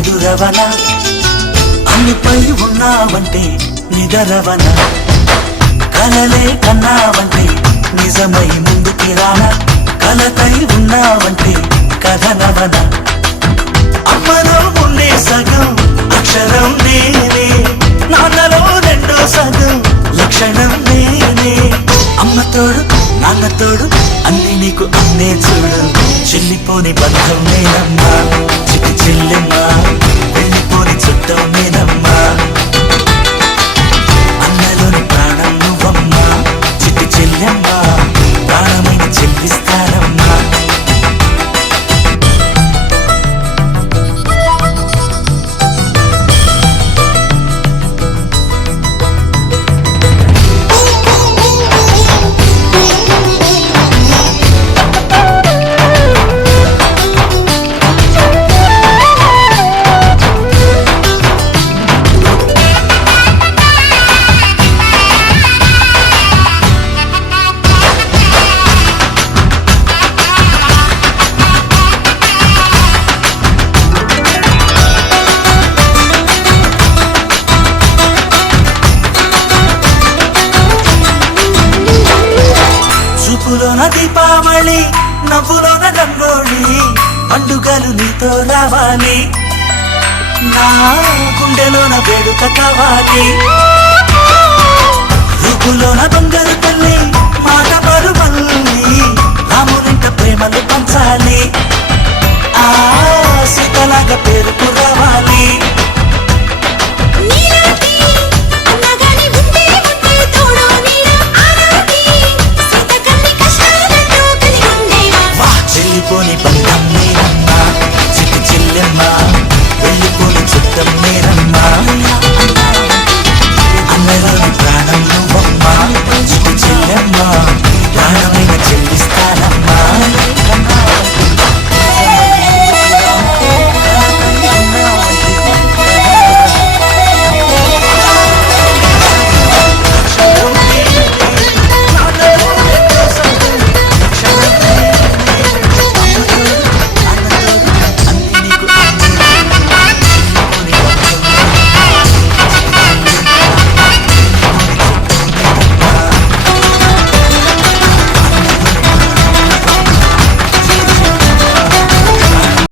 ఎదురవన అన్నిపై ఉన్నావంటే నిదరవన కలలే కన్నావంటే నిజమై ముందుకి రానా కలతై ఉన్నావంటే కథనవన అమ్మలో ఉండే సగం అక్షరం నేనే నాన్నలో రెండో సగం లక్షణం నేనే అమ్మ తోడు నాన్న తోడు అన్ని నీకు అన్నే చూడు చెల్లిపోని బంధం నేనమ్మా చిట్టి చెల్లెమ్మా వెళ్ళిపోని చుట్టం నేనమ్మా అన్నలోని ప్రాణం నువ్వమ్మా చిట్టి చెల్లెమ్మా ప్రాణమైన చెల్లిస్తానమ్మా చూపులోన దీపావళి నవ్వులోన రంగోళి పండుగలు నీతో రావాలి నా గుండెలోన వేడుక కావాలి రూపులోన దొంగలు తల్లి